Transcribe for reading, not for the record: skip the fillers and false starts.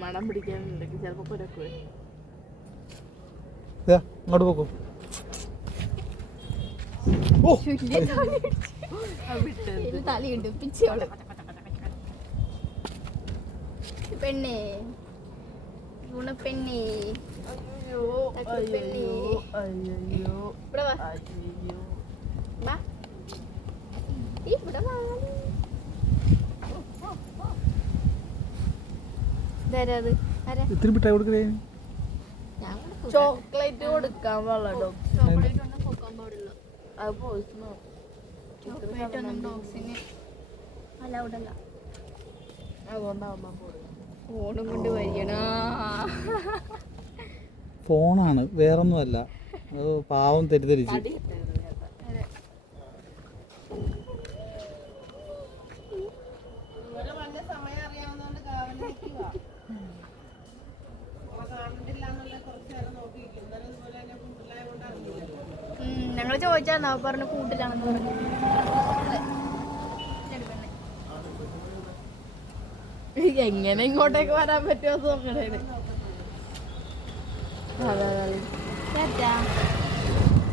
മണം പിടിക്കാനുണ്ടെങ്കിൽ ചിലപ്പോ കുരക്കുവേ. അങ്ങോട്ട് പോക്കോ. തലയുണ്ട് പിച്ചോളെ പെണ്ണേ ഗുണപ്പെണ്ണേ. ഇത്തിരി മിഠായി കൊടുക്കണേ. ചോക്ലേറ്റ് കൊടുക്കാൻ പാടുള്ളൂ. ചോക്ലേറ്റ് ഒന്നും കൊടുക്കാൻ പാടില്ല. അത് പോയിക്കണോ? ചോക്ലേറ്റ് ഒന്നും ഡോഗ്സിന് അലൗഡല്ല. അതുകൊണ്ടാവുമ്പോ ഫോണും കൊണ്ട് വരികണ. ഫോണാണ്, വേറൊന്നുമല്ല. അത് പാവം തെറ്റിദ്ധരിച്ചു. ഞങ്ങൾ ചോദിച്ചാ പറഞ്ഞു കൂട്ടിലാണെന്ന് പറഞ്ഞു. എങ്ങനെ ഇങ്ങോട്ടേക്ക് വരാൻ പറ്റുമോ നോക്കണേ. ടാറ്റാ.